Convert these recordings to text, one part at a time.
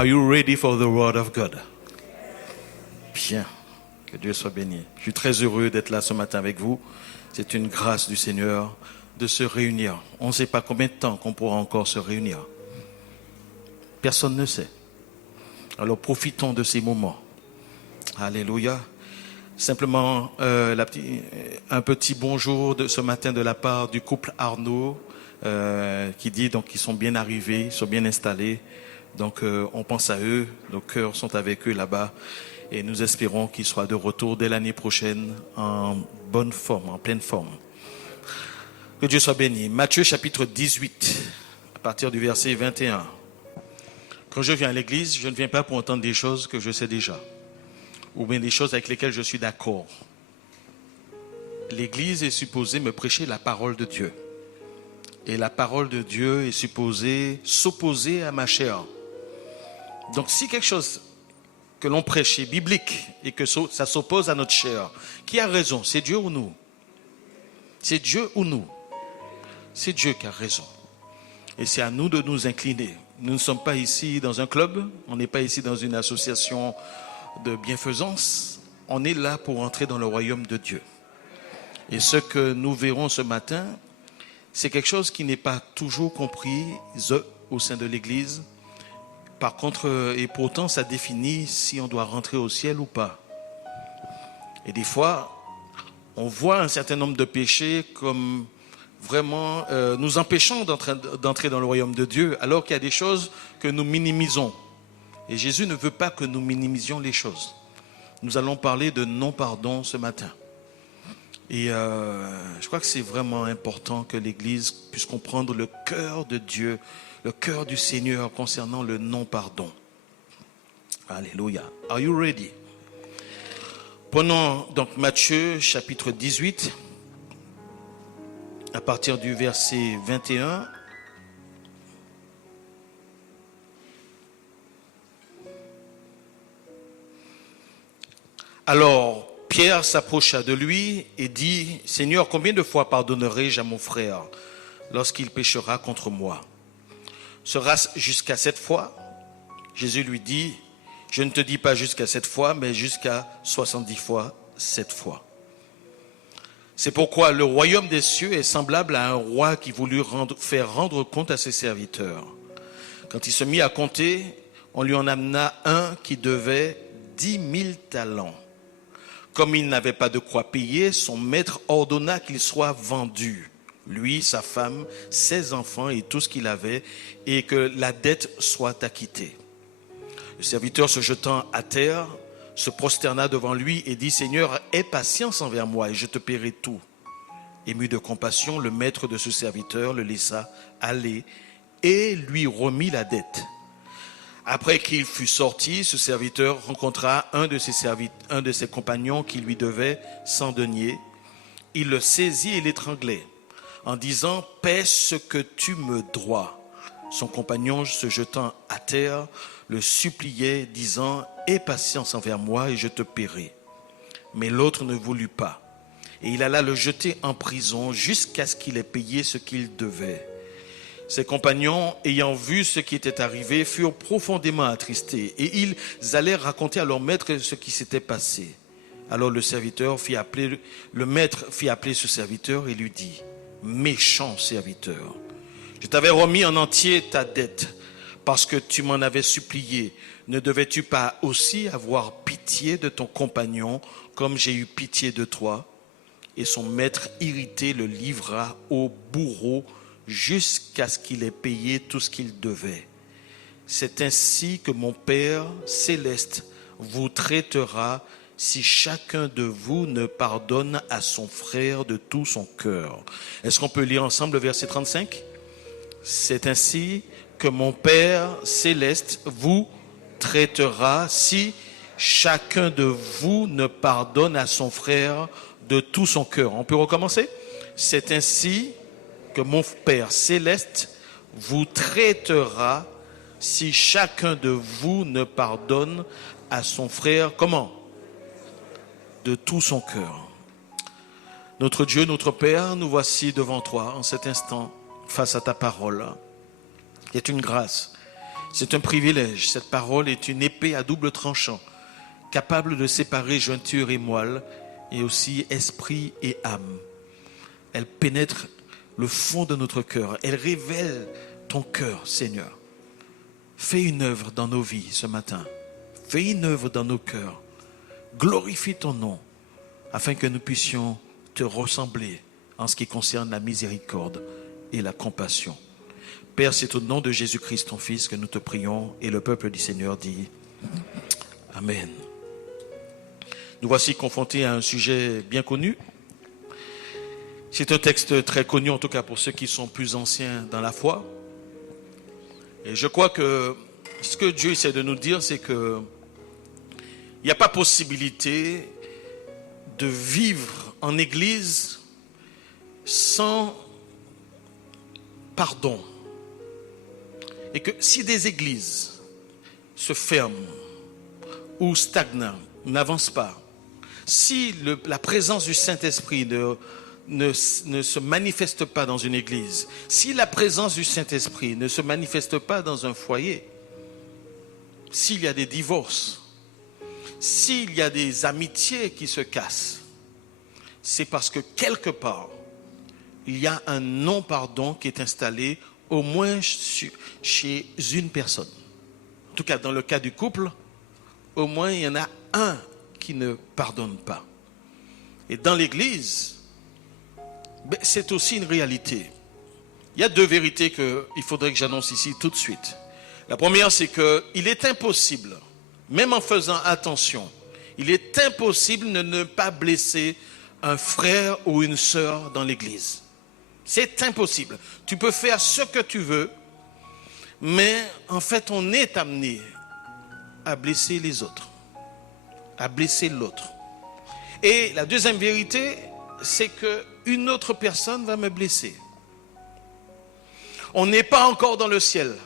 Are you ready for the word of God? Bien. Que Dieu soit béni. Je suis très heureux d'être là ce matin avec vous. C'est une grâce du Seigneur de se réunir. On ne sait pas combien de temps qu'on pourra encore se réunir. Personne ne sait. Alors profitons de ces moments. Alléluia. Simplement un petit bonjour de ce matin de la part du couple Arnaud qui dit donc qu'ils sont bien arrivés, ils sont bien installés. Donc on pense à eux, nos cœurs sont avec eux là-bas et nous espérons qu'ils soient de retour dès l'année prochaine en bonne forme, en pleine forme. Que Dieu soit béni. Matthieu chapitre 18, à partir du verset 21. Quand je viens à l'église, je ne viens pas pour entendre des choses que je sais déjà, ou bien des choses avec lesquelles je suis d'accord. L'église est supposée me prêcher la parole de Dieu. Et la parole de Dieu est supposée s'opposer à ma chair. Donc si quelque chose que l'on prêche est biblique et que ça s'oppose à notre chair, qui a raison? C'est Dieu ou nous? C'est Dieu ou nous? C'est Dieu qui a raison. Et c'est à nous de nous incliner. Nous ne sommes pas ici dans un club, on n'est pas ici dans une association de bienfaisance. On est là pour entrer dans le royaume de Dieu. Et ce que nous verrons ce matin, c'est quelque chose qui n'est pas toujours compris au sein de l'Église. Par contre, et pourtant, ça définit si on doit rentrer au ciel ou pas. Et des fois, on voit un certain nombre de péchés comme vraiment nous empêchant d'entrer dans le royaume de Dieu, alors qu'il y a des choses que nous minimisons. Et Jésus ne veut pas que nous minimisions les choses. Nous allons parler de non-pardon ce matin. Et je crois que c'est vraiment important que l'Église puisse comprendre le cœur de Dieu, le cœur du Seigneur concernant le non-pardon. Alléluia. Are you ready? Prenons donc Matthieu chapitre 18, à partir du verset 21. Alors, Pierre s'approcha de lui et dit, « Seigneur, combien de fois pardonnerai-je à mon frère lorsqu'il péchera contre moi? Sera-ce jusqu'à 7 fois? » Jésus lui dit, « Je ne te dis pas jusqu'à 7 fois, mais jusqu'à 70 fois 7 fois. » C'est pourquoi le royaume des cieux est semblable à un roi qui voulut faire rendre compte à ses serviteurs. Quand il se mit à compter, on lui en amena un qui devait 10 000 talents. Comme il n'avait pas de quoi payer, son maître ordonna qu'il soit vendu, lui, sa femme, ses enfants et tout ce qu'il avait, et que la dette soit acquittée. Le serviteur se jetant à terre, se prosterna devant lui et dit, « Seigneur, aie patience envers moi et je te paierai tout. » Ému de compassion, le maître de ce serviteur le laissa aller et lui remit la dette. Après qu'il fut sorti, ce serviteur rencontra un de ses compagnons qui lui devait 100 deniers. Il le saisit et l'étranglait en disant, « Paie ce que tu me dois. » Son compagnon, se jetant à terre, le suppliait, disant, « Aie patience envers moi et je te paierai. » Mais l'autre ne voulut pas. Et il alla le jeter en prison jusqu'à ce qu'il ait payé ce qu'il devait. Ses compagnons, ayant vu ce qui était arrivé, furent profondément attristés. Et ils allèrent raconter à leur maître ce qui s'était passé. Alors le maître fit appeler ce serviteur et lui dit, « Méchant serviteur, je t'avais remis en entier ta dette parce que tu m'en avais supplié. Ne devais-tu pas aussi avoir pitié de ton compagnon comme j'ai eu pitié de toi? » Et son maître irrité le livra au bourreau jusqu'à ce qu'il ait payé tout ce qu'il devait. C'est ainsi que mon Père céleste vous traitera si chacun de vous ne pardonne à son frère de tout son cœur. Est-ce qu'on peut lire ensemble le verset 35? C'est ainsi que mon Père céleste vous traitera si chacun de vous ne pardonne à son frère de tout son cœur. On peut recommencer? C'est ainsi que mon Père céleste vous traitera si chacun de vous ne pardonne à son frère, comment? De tout son cœur. Notre Dieu, notre Père, nous voici devant toi en cet instant, face à ta parole, qui est une grâce, C'est un privilège. Cette parole est une épée à double tranchant, capable de séparer jointure et moelle, et aussi esprit et âme. Elle pénètre le fond de notre cœur. Elle révèle ton cœur, Seigneur. Fais une œuvre dans nos vies ce matin. Fais une œuvre dans nos cœurs. Glorifie ton nom, afin que nous puissions te ressembler en ce qui concerne la miséricorde et la compassion. Père, c'est au nom de Jésus-Christ, ton Fils, que nous te prions, et le peuple du Seigneur dit Amen. Nous voici confrontés à un sujet bien connu. C'est un texte très connu, en tout cas pour ceux qui sont plus anciens dans la foi. Et je crois que ce que Dieu essaie de nous dire, c'est que il n'y a pas possibilité de vivre en église sans pardon. Et que si des églises se ferment ou stagnent, n'avancent pas, si la présence du Saint-Esprit ne se manifeste pas dans une église, si la présence du Saint-Esprit ne se manifeste pas dans un foyer, s'il y a des divorces, s'il y a des amitiés qui se cassent, c'est parce que quelque part, il y a un non-pardon qui est installé au moins chez une personne. En tout cas, dans le cas du couple, au moins il y en a un qui ne pardonne pas. Et dans l'église, c'est aussi une réalité. Il y a deux vérités qu'il faudrait que j'annonce ici tout de suite. La première, c'est qu'il est impossible, même en faisant attention, il est impossible de ne pas blesser un frère ou une sœur dans l'église. C'est impossible. Tu peux faire ce que tu veux, mais en fait, on est amené à blesser les autres, à blesser l'autre. Et la deuxième vérité, c'est qu'une autre personne va me blesser. On n'est pas encore dans le ciel.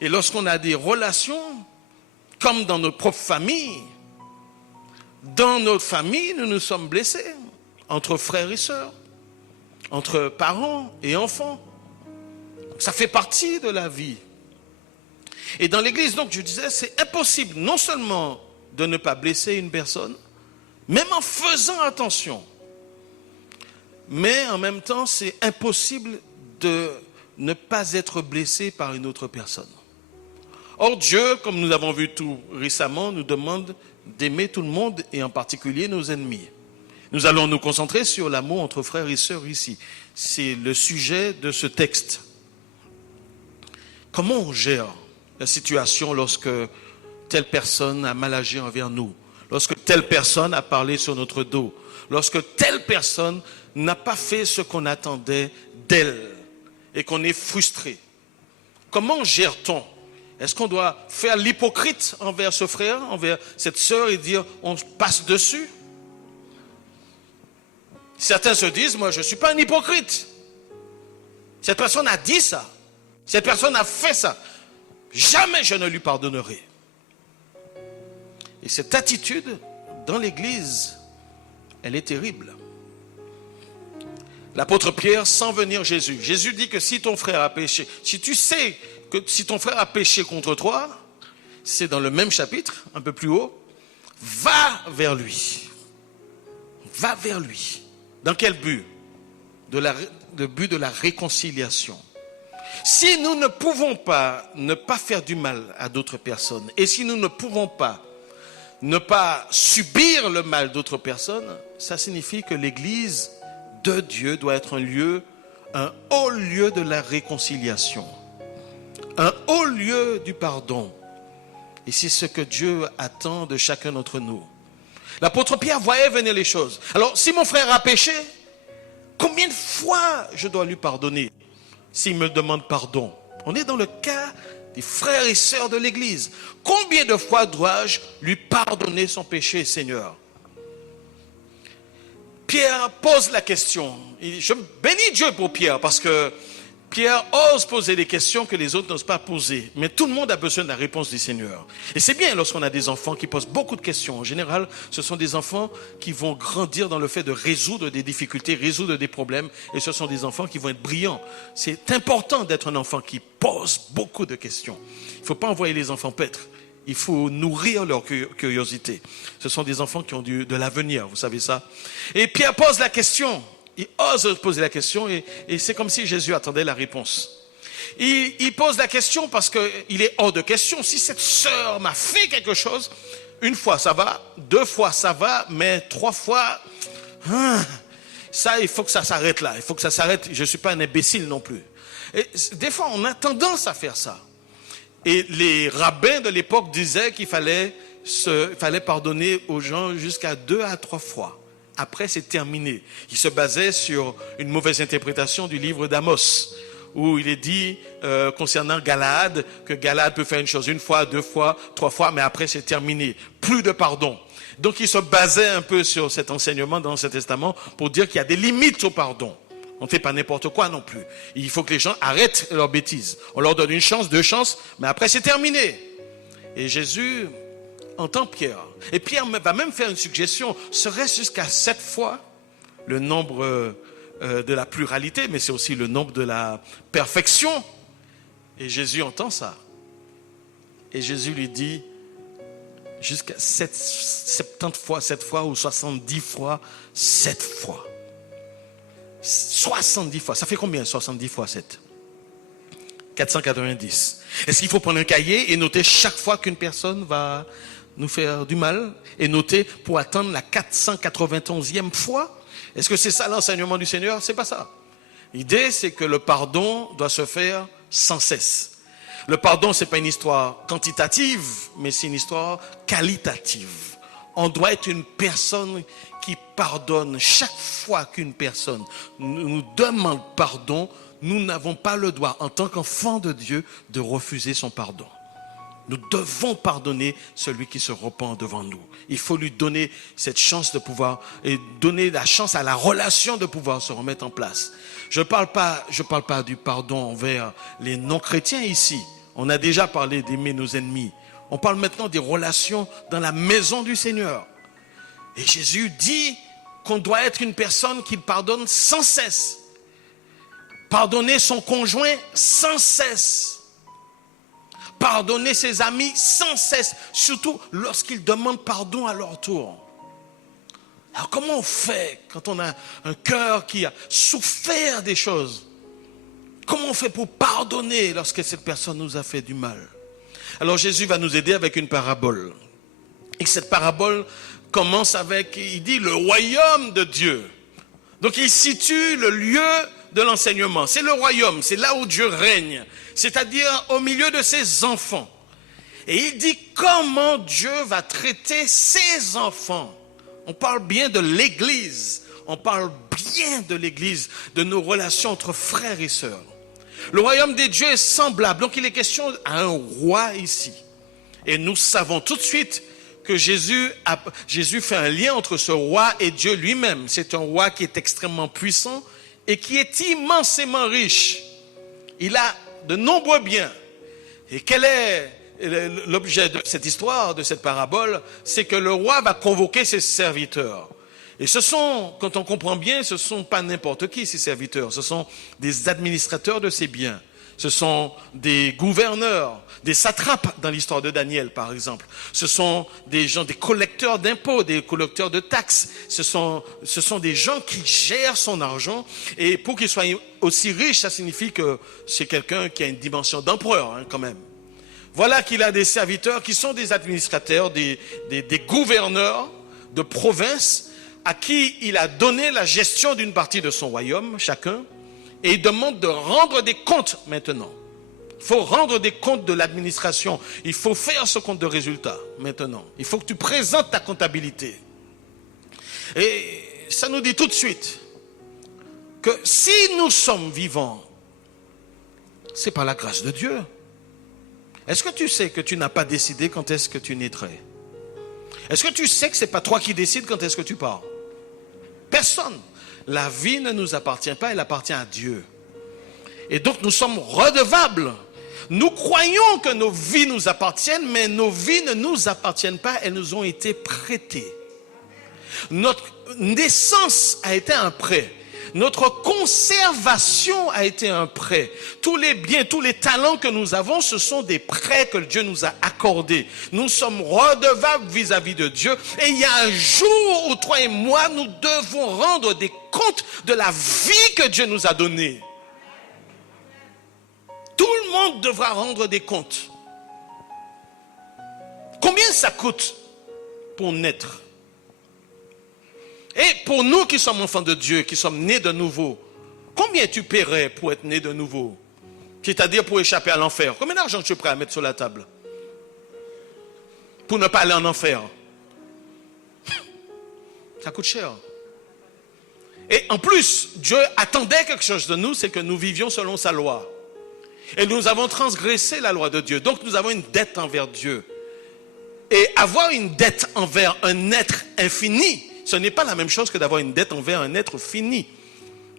Et lorsqu'on a des relations, comme dans notre propre famille, dans notre famille, nous nous sommes blessés, entre frères et sœurs, entre parents et enfants. Ça fait partie de la vie. Et dans l'église, donc, je disais, c'est impossible non seulement de ne pas blesser une personne, même en faisant attention, mais en même temps, c'est impossible de ne pas être blessé par une autre personne. Or, Dieu, comme nous avons vu tout récemment, nous demande d'aimer tout le monde et en particulier nos ennemis. Nous allons nous concentrer sur l'amour entre frères et sœurs ici. C'est le sujet de ce texte. Comment on gère la situation lorsque telle personne a mal agi envers nous, lorsque telle personne a parlé sur notre dos, lorsque telle personne n'a pas fait ce qu'on attendait d'elle et qu'on est frustré? Comment gère-t-on? Est-ce qu'on doit faire l'hypocrite envers ce frère, envers cette sœur et dire on passe dessus? Certains se disent, moi je ne suis pas un hypocrite. Cette personne a dit ça. Cette personne a fait ça. Jamais je ne lui pardonnerai. Et cette attitude dans l'église, elle est terrible. L'apôtre Pierre sent venir Jésus. Jésus dit que si ton frère a péché, si tu sais que si ton frère a péché contre toi, c'est dans le même chapitre, un peu plus haut, va vers lui. Va vers lui. Dans quel but? Le but de la réconciliation. Si nous ne pouvons pas ne pas faire du mal à d'autres personnes, et si nous ne pouvons pas ne pas subir le mal d'autres personnes, ça signifie que l'église de Dieu doit être un haut lieu de la réconciliation, un haut lieu du pardon. Et c'est ce que Dieu attend de chacun d'entre nous. L'apôtre Pierre voyait venir les choses. Alors, si mon frère a péché, combien de fois je dois lui pardonner s'il me demande pardon? On est dans le cas des frères et sœurs de l'église. Combien de fois dois-je lui pardonner son péché, Seigneur? Pierre pose la question. Je bénis Dieu pour Pierre parce que Pierre ose poser des questions que les autres n'osent pas poser. Mais tout le monde a besoin de la réponse du Seigneur. Et c'est bien lorsqu'on a des enfants qui posent beaucoup de questions. En général, ce sont des enfants qui vont grandir dans le fait de résoudre des difficultés, résoudre des problèmes. Et ce sont des enfants qui vont être brillants. C'est important d'être un enfant qui pose posent beaucoup de questions. Il ne faut pas envoyer les enfants paître. Il faut nourrir leur curiosité. Ce sont des enfants qui ont de l'avenir, vous savez ça. Et Pierre pose la question. Il ose poser la question et c'est comme si Jésus attendait la réponse. Il pose la question parce qu'il est hors de question. Si cette sœur m'a fait quelque chose, une fois ça va, 2 fois ça va, mais 3 fois, ça il faut que ça s'arrête là. Il faut que ça s'arrête. Je ne suis pas un imbécile non plus. Et des fois on a tendance à faire ça. Et les rabbins de l'époque disaient qu'il fallait pardonner aux gens jusqu'à 2 à 3 fois. Après c'est terminé. Ils se basaient sur une mauvaise interprétation du livre d'Amos, où il est dit concernant Galaad, que Galaad peut faire une chose 1 fois, 2 fois, 3 fois, mais après c'est terminé. Plus de pardon. Donc il se basait un peu sur cet enseignement dans l'Ancien Testament pour dire qu'il y a des limites au pardon. On ne fait pas n'importe quoi non plus. Il faut que les gens arrêtent leurs bêtises. On leur donne 1 chance, 2 chances, mais après c'est terminé. Et Jésus entend Pierre. Et Pierre va même faire une suggestion. Serait-ce jusqu'à 7 fois le nombre de la pluralité, mais c'est aussi le nombre de la perfection. Et Jésus entend ça. Et Jésus lui dit, jusqu'à 70 fois 7 fois ou 70 fois 7 fois. 70 fois. Ça fait combien 70 fois 7? 490. Est-ce qu'il faut prendre un cahier et noter chaque fois qu'une personne va nous faire du mal et noter pour atteindre la 491e fois? Est-ce que c'est ça l'enseignement du Seigneur? C'est pas ça. L'idée, c'est que le pardon doit se faire sans cesse. Le pardon, c'est pas une histoire quantitative, mais c'est une histoire qualitative. On doit être une personne qui pardonne. Chaque fois qu'une personne nous demande pardon, nous n'avons pas le droit, en tant qu'enfant de Dieu, de refuser son pardon. Nous devons pardonner celui qui se repent devant nous. Il faut lui donner cette chance de pouvoir, et donner la chance à la relation de pouvoir se remettre en place. Je parle pas du pardon envers les non-chrétiens ici. On a déjà parlé d'aimer nos ennemis. On parle maintenant des relations dans la maison du Seigneur. Et Jésus dit qu'on doit être une personne qui pardonne sans cesse. Pardonner son conjoint sans cesse. Pardonner ses amis sans cesse, surtout lorsqu'ils demandent pardon à leur tour. Alors comment on fait quand on a un cœur qui a souffert des choses? Comment on fait pour pardonner lorsque cette personne nous a fait du mal? Alors Jésus va nous aider avec une parabole. Et cette parabole commence avec, il dit, le royaume de Dieu. Donc il situe le lieu de l'enseignement. C'est le royaume, c'est là où Dieu règne. C'est-à-dire au milieu de ses enfants. Et il dit comment Dieu va traiter ses enfants. On parle bien de l'Église. On parle bien de l'Église, de nos relations entre frères et sœurs. Le royaume des dieux est semblable. Donc il est question à un roi ici. Et nous savons tout de suite que Jésus fait un lien entre ce roi et Dieu lui-même. C'est un roi qui est extrêmement puissant et qui est immensément riche. Il a de nombreux biens. Et quel est l'objet de cette histoire, de cette parabole? C'est que le roi va convoquer ses serviteurs. Et ce sont, quand on comprend bien, ce ne sont pas n'importe qui, ces serviteurs. Ce sont des administrateurs de ces biens. Ce sont des gouverneurs, des satrapes dans l'histoire de Daniel, par exemple. Ce sont des gens, des collecteurs d'impôts, des collecteurs de taxes. Ce sont des gens qui gèrent son argent. Et pour qu'il soit aussi riche, ça signifie que c'est quelqu'un qui a une dimension d'empereur, quand même. Voilà qu'il a des serviteurs qui sont des administrateurs, des gouverneurs de province à qui il a donné la gestion d'une partie de son royaume, chacun. Et il demande de rendre des comptes maintenant. Il faut rendre des comptes de l'administration. Il faut faire ce compte de résultat maintenant. Il faut que tu présentes ta comptabilité. Et ça nous dit tout de suite que si nous sommes vivants, c'est par la grâce de Dieu. Est-ce que tu sais que tu n'as pas décidé quand est-ce que tu naîtrais? Est-ce que tu sais que ce n'est pas toi qui décides quand est-ce que tu pars? Personne. La vie ne nous appartient pas, elle appartient à Dieu. Et donc nous sommes redevables. Nous croyons que nos vies nous appartiennent, mais nos vies ne nous appartiennent pas, elles nous ont été prêtées. Notre naissance a été un prêt. Notre conservation a été un prêt. Tous les biens, tous les talents que nous avons, ce sont des prêts que Dieu nous a accordés. Nous sommes redevables vis-à-vis de Dieu. Et il y a un jour où toi et moi, nous devons rendre des comptes de la vie que Dieu nous a donnée. Tout le monde devra rendre des comptes. Combien ça coûte pour naître? Et pour nous qui sommes enfants de Dieu, qui sommes nés de nouveau, combien tu paierais pour être né de nouveau? C'est-à-dire pour échapper à l'enfer. Combien d'argent tu es prêt à mettre sur la table? Pour ne pas aller en enfer. Ça coûte cher. Et en plus, Dieu attendait quelque chose de nous, c'est que nous vivions selon sa loi. Et nous avons transgressé la loi de Dieu. Donc nous avons une dette envers Dieu. Et avoir une dette envers un être infini, ce n'est pas la même chose que d'avoir une dette envers un être fini.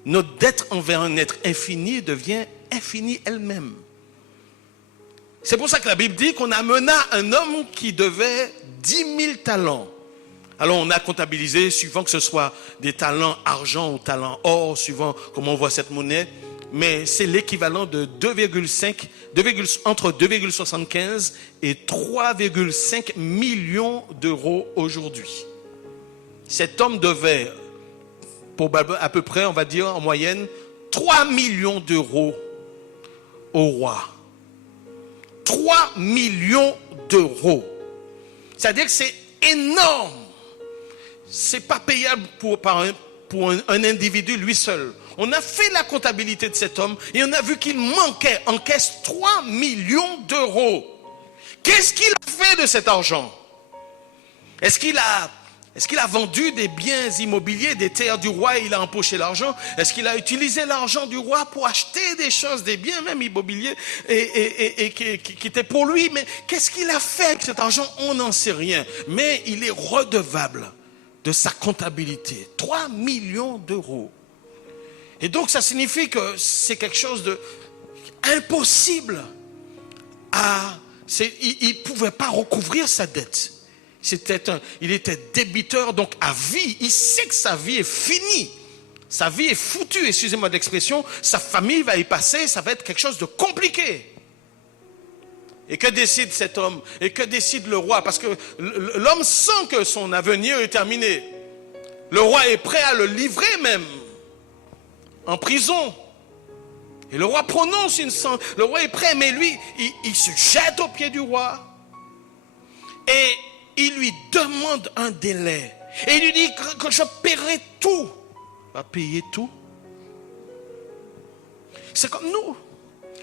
Notre dette envers un être infini devient infinie elle-même. C'est pour ça que la Bible dit qu'on amena un homme qui devait 10 000 talents. Alors on a comptabilisé, suivant que ce soit des talents argent ou talents or, suivant comment on voit cette monnaie, mais c'est l'équivalent de entre 2,75 et 3,5 millions d'euros aujourd'hui. Cet homme devait, pour à peu près, on va dire en moyenne, 3 millions d'euros au roi. 3 millions d'euros. C'est-à-dire que c'est énorme. C'est pas payable pour un individu lui seul. On a fait la comptabilité de cet homme et on a vu qu'il encaisse 3 millions d'euros. Qu'est-ce qu'il a fait de cet argent? Est-ce qu'il a vendu des biens immobiliers, des terres du roi et il a empoché l'argent? Est-ce qu'il a utilisé l'argent du roi pour acheter des choses, des biens même immobiliers et qui étaient pour lui? Mais qu'est-ce qu'il a fait avec cet argent? On n'en sait rien. Mais il est redevable de sa comptabilité. 3 millions d'euros. Et donc ça signifie que c'est quelque chose d'impossible. Il ne pouvait pas recouvrir sa dette. Il était débiteur, donc à vie. Il sait que sa vie est finie. Sa vie est foutue, excusez-moi de l'expression. Sa famille va y passer, ça va être quelque chose de compliqué. Et que décide cet homme? Et que décide le roi? Parce que l'homme sent que son avenir est terminé. Le roi est prêt à le livrer même en prison. Et le roi prononce le roi est prêt, mais lui, il se jette aux pieds du roi. Et il lui demande un délai. Et il lui dit que je paierai tout. Va payer tout. C'est comme nous.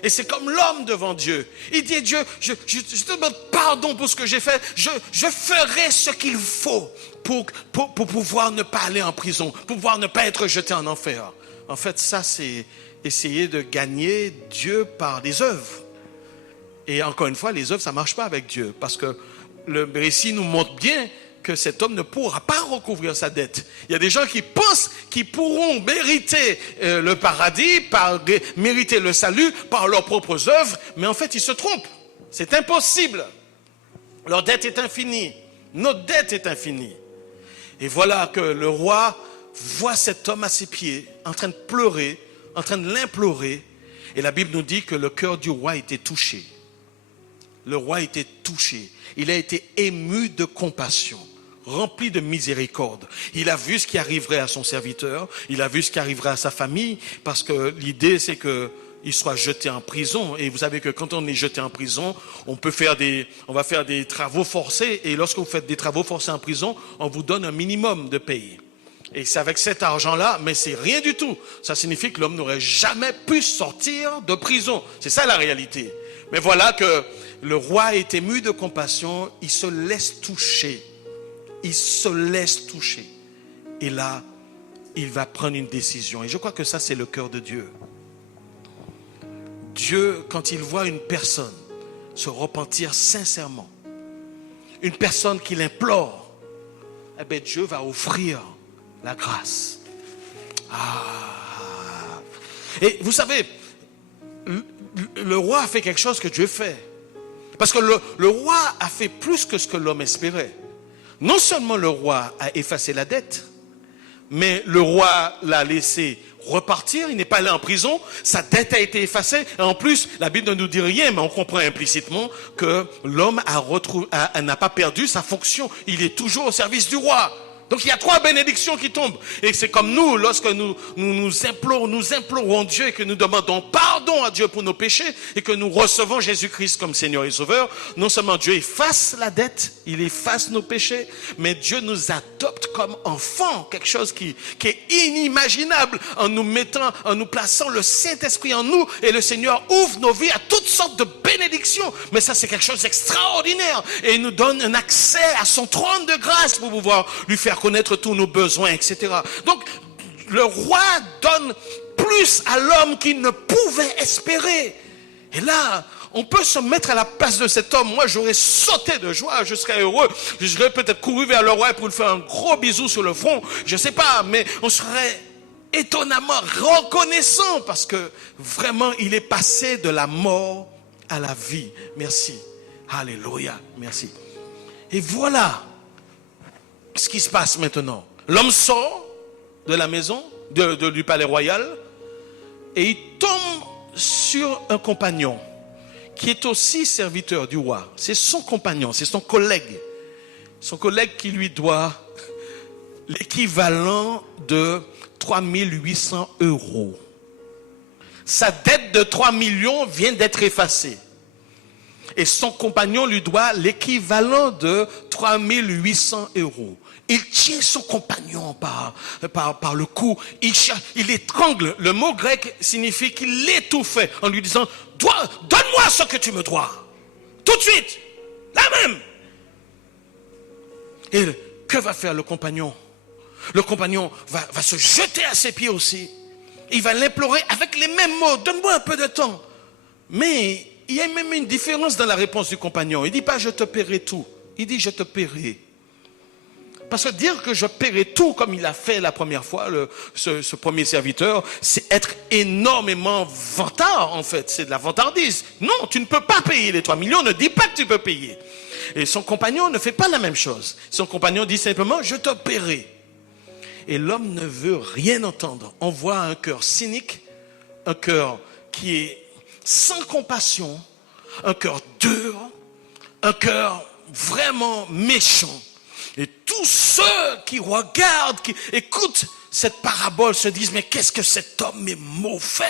Et c'est comme l'homme devant Dieu. Il dit, Dieu, je te demande pardon pour ce que j'ai fait. Je ferai ce qu'il faut pour pouvoir ne pas aller en prison, pour pouvoir ne pas être jeté en enfer. En fait, ça, c'est essayer de gagner Dieu par des œuvres. Et encore une fois, les œuvres, ça ne marche pas avec Dieu. Parce que le récit nous montre bien que cet homme ne pourra pas recouvrir sa dette. Il y a des gens qui pensent qu'ils pourront mériter le paradis, mériter le salut par leurs propres œuvres, mais en fait ils se trompent. C'est impossible. Leur dette est infinie. Notre dette est infinie. Et voilà que le roi voit cet homme à ses pieds, en train de pleurer, en train de l'implorer. Et la Bible nous dit que le cœur du roi était touché. Le roi était touché. Il a été ému de compassion, rempli de miséricorde. Il a vu ce qui arriverait à son serviteur, il a vu ce qui arriverait à sa famille, parce que l'idée c'est qu'il soit jeté en prison. Et vous savez que quand on est jeté en prison, on va faire des travaux forcés. Et lorsque vous faites des travaux forcés en prison, on vous donne un minimum de paye. Et c'est avec cet argent-là, mais c'est rien du tout. Ça signifie que l'homme n'aurait jamais pu sortir de prison. C'est ça la réalité. Mais voilà que le roi est ému de compassion, il se laisse toucher. Il se laisse toucher. Et là, il va prendre une décision. Et je crois que ça, c'est le cœur de Dieu. Dieu, quand il voit une personne se repentir sincèrement, une personne qui l'implore, eh bien Dieu va offrir la grâce. Et vous savez, le roi a fait quelque chose que Dieu fait. Parce que le roi a fait plus que ce que l'homme espérait. Non seulement le roi a effacé la dette, mais le roi l'a laissé repartir, il n'est pas allé en prison, sa dette a été effacée. Et en plus, la Bible ne nous dit rien, mais on comprend implicitement que l'homme n'a pas perdu sa fonction. Il est toujours au service du roi. Donc il y a 3 bénédictions qui tombent. Et c'est comme nous, lorsque nous implorons Dieu et que nous demandons pardon à Dieu pour nos péchés et que nous recevons Jésus-Christ comme Seigneur et Sauveur, non seulement Dieu efface la dette, il efface nos péchés, mais Dieu nous adopte comme enfants, quelque chose qui est inimaginable, en nous plaçant le Saint-Esprit en nous, et le Seigneur ouvre nos vies à toutes sortes de bénédictions. Mais ça, c'est quelque chose d'extraordinaire. Et il nous donne un accès à son trône de grâce pour pouvoir lui faire connaître tous nos besoins, etc. Donc, le roi donne plus à l'homme qu'il ne pouvait espérer. Et là, on peut se mettre à la place de cet homme. Moi, j'aurais sauté de joie, je serais heureux. Je serais peut-être couru vers le roi pour lui faire un gros bisou sur le front. Je ne sais pas, mais on serait étonnamment reconnaissant parce que vraiment, il est passé de la mort à la vie. Merci. Alléluia. Merci. Et voilà ce qui se passe maintenant. L'homme sort de la maison, du palais royal, et il tombe sur un compagnon qui est aussi serviteur du roi. C'est son compagnon, c'est son collègue. Son collègue qui lui doit l'équivalent de 3800 €. Sa dette de 3 millions vient d'être effacée. Et son compagnon lui doit l'équivalent de 3800 €. Il tient son compagnon par le cou. Il étrangle. Le mot grec signifie qu'il l'étouffait en lui disant « Donne-moi ce que tu me dois. Tout de suite. Là même. » Et que va faire le compagnon? Le compagnon va se jeter à ses pieds aussi. Il va l'implorer avec les mêmes mots. « Donne-moi un peu de temps. » Mais il y a même une différence dans la réponse du compagnon. Il ne dit pas « Je te paierai tout ». Il dit « Je te paierai ». Parce que dire que je paierai tout comme il a fait la première fois, ce premier serviteur, c'est être énormément vantard en fait. C'est de la vantardise. Non, tu ne peux pas payer les 3 millions, ne dis pas que tu peux payer. Et son compagnon ne fait pas la même chose. Son compagnon dit simplement, je te paierai. Et l'homme ne veut rien entendre. On voit un cœur cynique, un cœur qui est sans compassion, un cœur dur, un cœur vraiment méchant. Et tous ceux qui regardent, qui écoutent cette parabole se disent, mais qu'est-ce que cet homme est mauvais?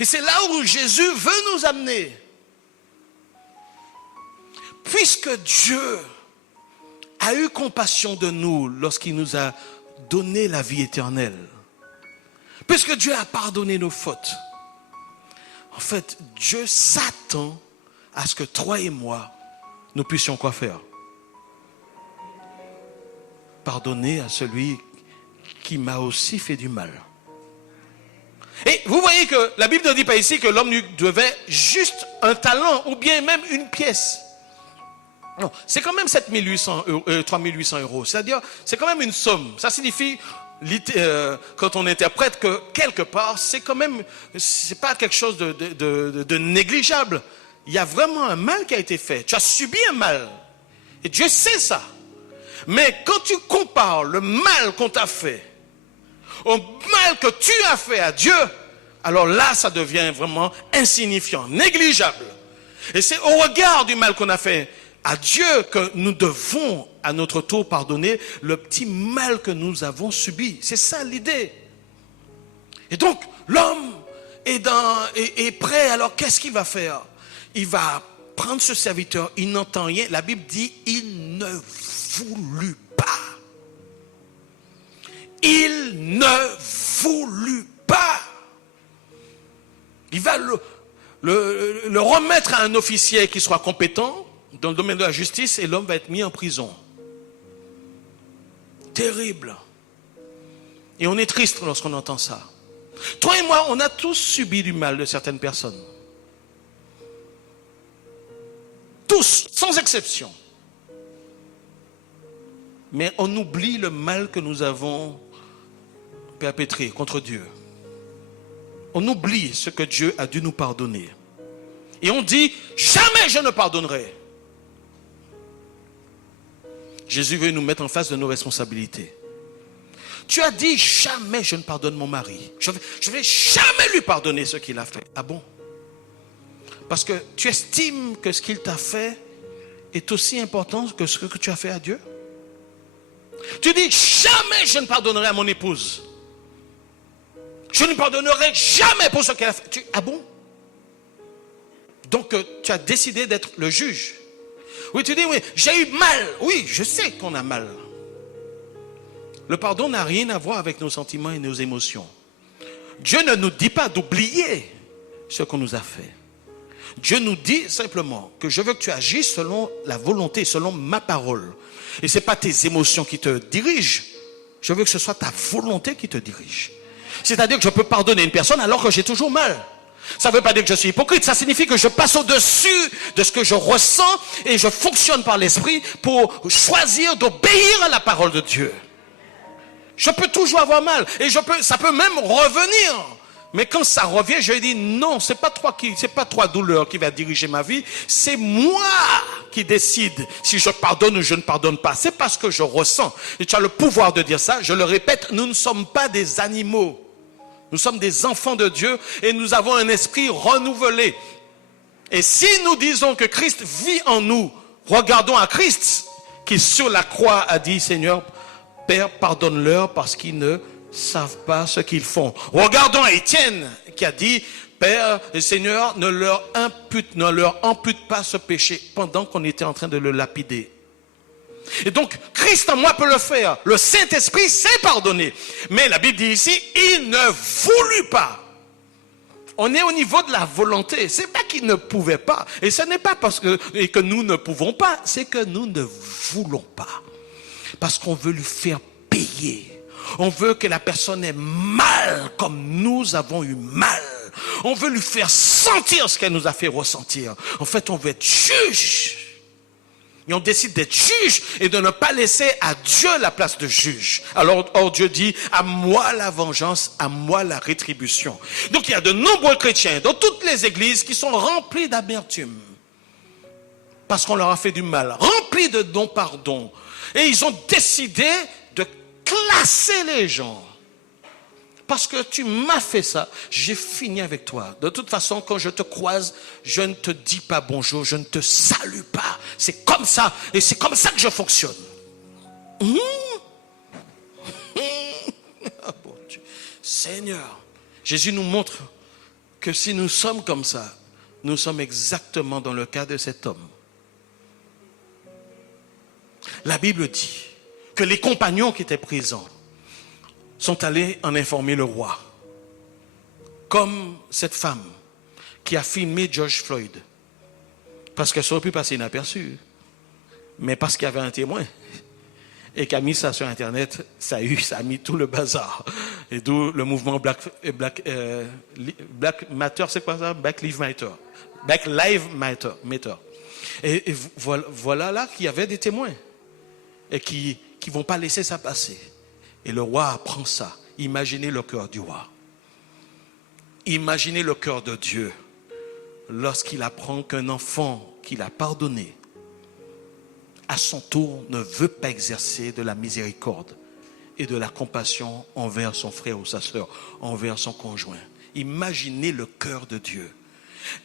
Et c'est là où Jésus veut nous amener. Puisque Dieu a eu compassion de nous lorsqu'il nous a donné la vie éternelle, puisque Dieu a pardonné nos fautes, en fait, Dieu s'attend à ce que toi et moi, nous puissions quoi faire? Pardonner à celui qui m'a aussi fait du mal. Et vous voyez que la Bible ne dit pas ici que l'homme lui devait juste un talent ou bien même une pièce. Non, c'est quand même 3800 €. C'est-à-dire, c'est quand même une somme. Ça signifie, quand on interprète que quelque part, c'est quand même, c'est pas quelque chose de négligeable. Il y a vraiment un mal qui a été fait. Tu as subi un mal. Et Dieu sait ça. Mais quand tu compares le mal qu'on t'a fait au mal que tu as fait à Dieu, alors là, ça devient vraiment insignifiant, négligeable. Et c'est au regard du mal qu'on a fait à Dieu que nous devons, à notre tour, pardonner le petit mal que nous avons subi. C'est ça l'idée. Et donc, l'homme est prêt. Alors, qu'est-ce qu'il va faire? Il va prendre ce serviteur. Il n'entend rien. La Bible dit, il ne voulut pas. Il ne voulut pas. Il va le remettre à un officier qui soit compétent dans le domaine de la justice et l'homme va être mis en prison. Terrible. Et on est triste lorsqu'on entend ça. Toi et moi, on a tous subi du mal de certaines personnes. Tous, sans exception. Mais on oublie le mal que nous avons perpétré contre Dieu. On oublie ce que Dieu a dû nous pardonner. Et on dit, jamais je ne pardonnerai. Jésus veut nous mettre en face de nos responsabilités. Tu as dit, jamais je ne pardonne mon mari. Je vais jamais lui pardonner ce qu'il a fait. Ah bon? Parce que tu estimes que ce qu'il t'a fait est aussi important que ce que tu as fait à Dieu? Tu dis, jamais je ne pardonnerai à mon épouse. Je ne pardonnerai jamais pour ce qu'elle a fait. Ah bon? Donc tu as décidé d'être le juge. Oui, tu dis, oui, j'ai eu mal. Oui, je sais qu'on a mal. Le pardon n'a rien à voir avec nos sentiments et nos émotions. Dieu ne nous dit pas d'oublier ce qu'on nous a fait. Dieu nous dit simplement que je veux que tu agisses selon la volonté, selon ma parole. Et ce n'est pas tes émotions qui te dirigent. Je veux que ce soit ta volonté qui te dirige. C'est-à-dire que je peux pardonner une personne alors que j'ai toujours mal. Ça ne veut pas dire que je suis hypocrite. Ça signifie que je passe au-dessus de ce que je ressens et je fonctionne par l'esprit pour choisir d'obéir à la parole de Dieu. Je peux toujours avoir mal et ça peut même revenir. Mais quand ça revient, je dis non, c'est pas toi douleur qui va diriger ma vie, c'est moi qui décide si je pardonne ou je ne pardonne pas. C'est parce que je ressens. Et tu as le pouvoir de dire ça. Je le répète, nous ne sommes pas des animaux. Nous sommes des enfants de Dieu et nous avons un esprit renouvelé. Et si nous disons que Christ vit en nous, regardons à Christ qui sur la croix a dit, Seigneur, Père, pardonne-leur parce qu'ils ne savent pas ce qu'ils font. Regardons à Étienne qui a dit, Père, Seigneur, ne leur ampute pas ce péché pendant qu'on était en train de le lapider. Et donc, Christ en moi peut le faire. Le Saint-Esprit sait pardonner. Mais la Bible dit ici, il ne voulut pas. On est au niveau de la volonté. C'est pas qu'il ne pouvait pas. Et ce n'est pas parce que nous ne pouvons pas. C'est que nous ne voulons pas. Parce qu'on veut lui faire payer. On veut que la personne ait mal comme nous avons eu mal. On veut lui faire sentir ce qu'elle nous a fait ressentir. En fait, on veut être juge. Et on décide d'être juge et de ne pas laisser à Dieu la place de juge. Alors, Dieu dit, à moi la vengeance, à moi la rétribution. Donc, il y a de nombreux chrétiens dans toutes les églises qui sont remplis d'amertume. Parce qu'on leur a fait du mal. Remplis de non-pardon. Et ils ont décidé de classer les gens. Parce que tu m'as fait ça, j'ai fini avec toi. De toute façon, quand je te croise, je ne te dis pas bonjour, je ne te salue pas. C'est comme ça, et c'est comme ça que je fonctionne. Bon Dieu. Seigneur, Jésus nous montre que si nous sommes comme ça, nous sommes exactement dans le cas de cet homme. La Bible dit que les compagnons qui étaient présents sont allés en informer le roi. Comme cette femme qui a filmé George Floyd. Parce qu'elle aurait pu passer inaperçue. Mais parce qu'il y avait un témoin. Et qui a mis ça sur Internet, ça a mis tout le bazar. Et d'où le mouvement Black Matter, c'est quoi ça? Black Lives Matter. Black Lives Matter. Et voilà là qu'il y avait des témoins. Et qui ne vont pas laisser ça passer. Et le roi apprend ça. Imaginez le cœur du roi. Imaginez le cœur de Dieu lorsqu'il apprend qu'un enfant qu'il a pardonné, à son tour, ne veut pas exercer de la miséricorde et de la compassion envers son frère ou sa soeur, envers son conjoint. Imaginez le cœur de Dieu.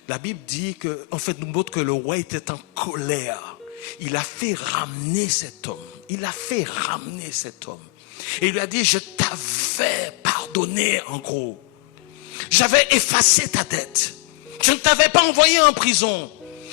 La Bible dit que, en fait, nous montre que le roi était en colère. Il a fait ramener cet homme. Et il lui a dit, je t'avais pardonné, en gros. J'avais effacé ta dette. Je ne t'avais pas envoyé en prison.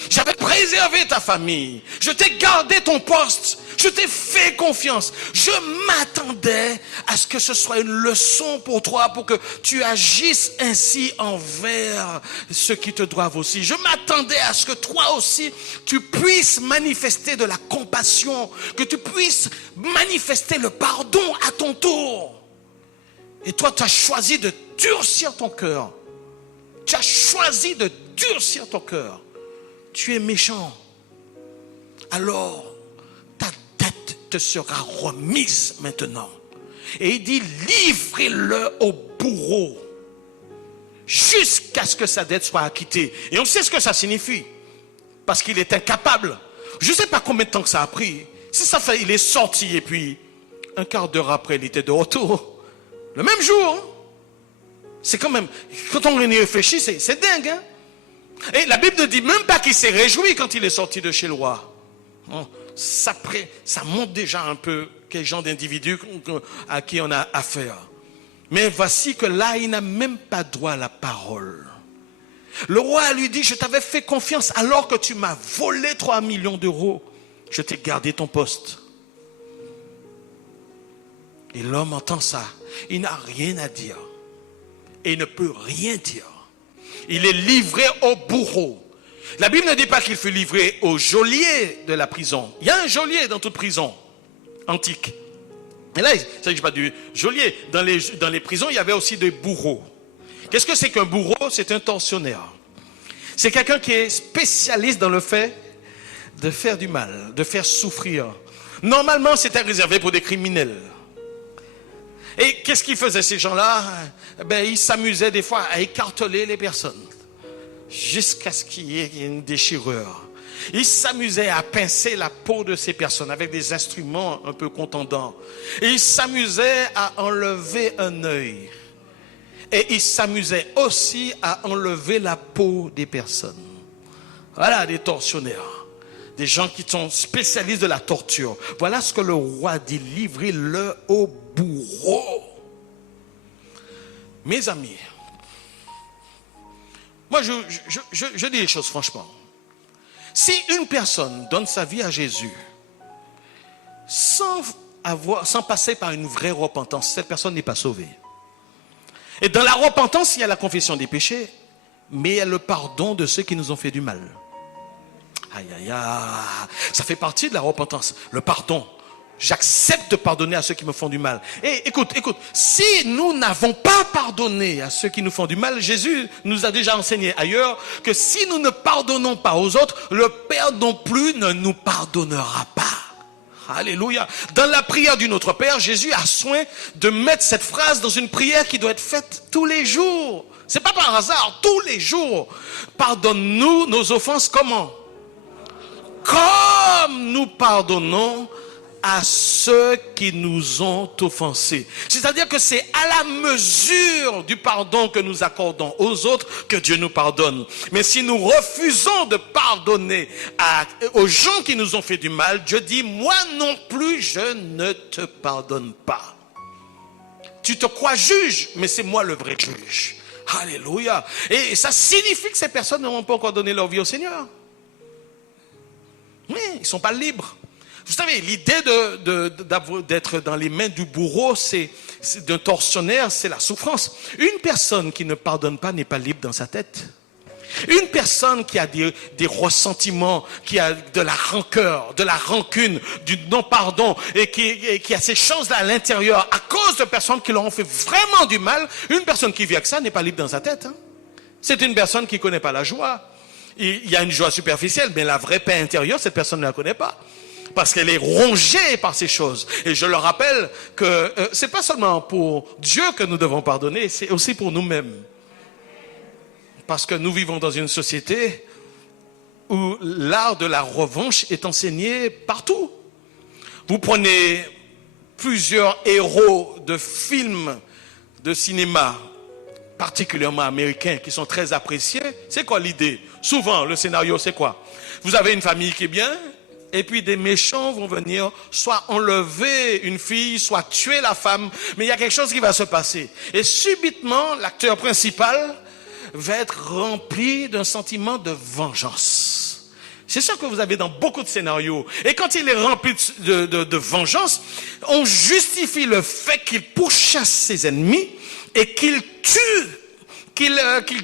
J'avais préservé ta famille. Je t'ai gardé ton poste. Je t'ai fait confiance. Je m'attendais à ce que ce soit une leçon pour toi, pour que tu agisses ainsi envers ceux qui te doivent aussi. Je m'attendais à ce que toi aussi, tu puisses manifester de la compassion, que tu puisses manifester le pardon à ton tour. Et toi, tu as choisi de durcir ton cœur. Tu as choisi de durcir ton cœur. Tu es méchant. Alors, ta dette te sera remise maintenant. Et il dit, livrez-le au bourreau jusqu'à ce que sa dette soit acquittée. Et on sait ce que ça signifie. Parce qu'il est incapable. Je ne sais pas combien de temps que ça a pris. Si ça fait, il est sorti et puis un quart d'heure après, il était de retour. Le même jour. Hein? C'est quand même, quand on y réfléchit, c'est dingue. Hein? Et la Bible ne dit même pas qu'il s'est réjoui quand il est sorti de chez le roi. Bon, ça montre déjà un peu quel genre d'individu à qui on a affaire. Mais voici que là, il n'a même pas droit à la parole. Le roi lui dit, je t'avais fait confiance alors que tu m'as volé 3 millions d'euros. Je t'ai gardé ton poste. Et l'homme entend ça. Il n'a rien à dire. Et il ne peut rien dire. Il est livré au bourreau. La Bible ne dit pas qu'il fut livré au geôlier de la prison. Il y a un geôlier dans toute prison antique. Et là, il ne s'agit pas du geôlier. Dans les prisons, il y avait aussi des bourreaux. Qu'est-ce que c'est qu'un bourreau? C'est un tortionnaire. C'est quelqu'un qui est spécialiste dans le fait de faire du mal, de faire souffrir. Normalement, c'était réservé pour des criminels. Et qu'est-ce qu'ils faisaient ces gens-là? Ils s'amusaient des fois à écarteler les personnes jusqu'à ce qu'il y ait une déchirure. Ils s'amusaient à pincer la peau de ces personnes avec des instruments un peu contondants. Et ils s'amusaient à enlever un œil. Et ils s'amusaient aussi à enlever la peau des personnes. Voilà des tortionnaires. Des gens qui sont spécialistes de la torture. Voilà ce que le roi dit, livrez-le au bourreau. Mes amis, moi je dis les choses franchement. Si une personne donne sa vie à Jésus sans passer par une vraie repentance, cette personne n'est pas sauvée. Et dans la repentance, il y a la confession des péchés, mais il y a le pardon de ceux qui nous ont fait du mal. Aïe, aïe, aïe. Ça fait partie de la repentance, le pardon. J'accepte de pardonner à ceux qui me font du mal. Et écoute, si nous n'avons pas pardonné à ceux qui nous font du mal, Jésus nous a déjà enseigné ailleurs que si nous ne pardonnons pas aux autres, le Père non plus ne nous pardonnera pas. Alléluia. Dans la prière du Notre Père, Jésus a soin de mettre cette phrase dans une prière qui doit être faite tous les jours. C'est pas par hasard, tous les jours. Pardonne-nous nos offenses comment? Comme nous pardonnons à ceux qui nous ont offensés. C'est-à-dire que c'est à la mesure du pardon que nous accordons aux autres que Dieu nous pardonne. Mais si nous refusons de pardonner aux gens qui nous ont fait du mal, Dieu dit, moi non plus, je ne te pardonne pas. Tu te crois juge, mais c'est moi le vrai juge. Alléluia. Et ça signifie que ces personnes n'ont pas encore donné leur vie au Seigneur. Mais ils ne sont pas libres. Vous savez, l'idée d'être dans les mains du bourreau, d'un tortionnaire, c'est la souffrance. Une personne qui ne pardonne pas n'est pas libre dans sa tête. Une personne qui a des ressentiments, qui a de la rancœur, de la rancune, du non-pardon, et qui a ces choses-là à l'intérieur, à cause de personnes qui leur ont fait vraiment du mal, une personne qui vit avec ça n'est pas libre dans sa tête. Hein. C'est une personne qui ne connaît pas la joie. Il y a une joie superficielle, mais la vraie paix intérieure, cette personne ne la connaît pas. Parce qu'elle est rongée par ces choses. Et je leur rappelle que c'est pas seulement pour Dieu que nous devons pardonner, c'est aussi pour nous-mêmes. Parce que nous vivons dans une société où l'art de la revanche est enseigné partout. Vous prenez plusieurs héros de films de cinéma, particulièrement américains, qui sont très appréciés. C'est quoi l'idée? Souvent, le scénario, c'est quoi? Vous avez une famille qui est bien, et puis des méchants vont venir soit enlever une fille, soit tuer la femme, mais il y a quelque chose qui va se passer. Et subitement, l'acteur principal va être rempli d'un sentiment de vengeance. C'est ça que vous avez dans beaucoup de scénarios. Et quand il est rempli de vengeance, on justifie le fait qu'il pourchasse ses ennemis et qu'il tue, qu'il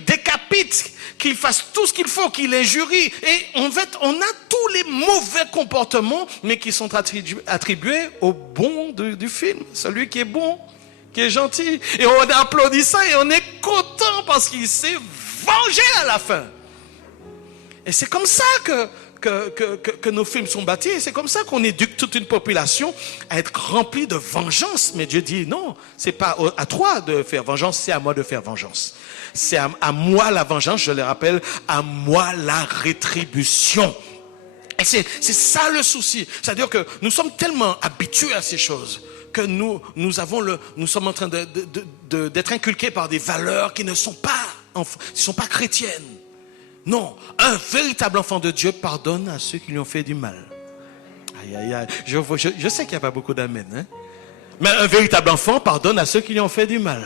décapite, qu'il fasse tout ce qu'il faut, qu'il injurie. Et en fait, on a tous les mauvais comportements, mais qui sont attribués au bon du film. Celui qui est bon, qui est gentil. Et on applaudit ça et on est content parce qu'il s'est vengé à la fin. Et c'est comme ça que nos films sont bâtis. Et c'est comme ça qu'on éduque toute une population à être remplie de vengeance. Mais Dieu dit non, c'est pas à toi de faire vengeance, c'est à moi de faire vengeance. C'est à moi la vengeance, je le rappelle, à moi la rétribution. Et c'est ça le souci. C'est-à-dire que nous sommes tellement habitués à ces choses que nous sommes en train d'être inculqués par des valeurs qui ne sont pas chrétiennes. Non, un véritable enfant de Dieu pardonne à ceux qui lui ont fait du mal. Aïe, aïe, aïe. Je sais qu'il n'y a pas beaucoup d'amen. Hein? Mais un véritable enfant pardonne à ceux qui lui ont fait du mal.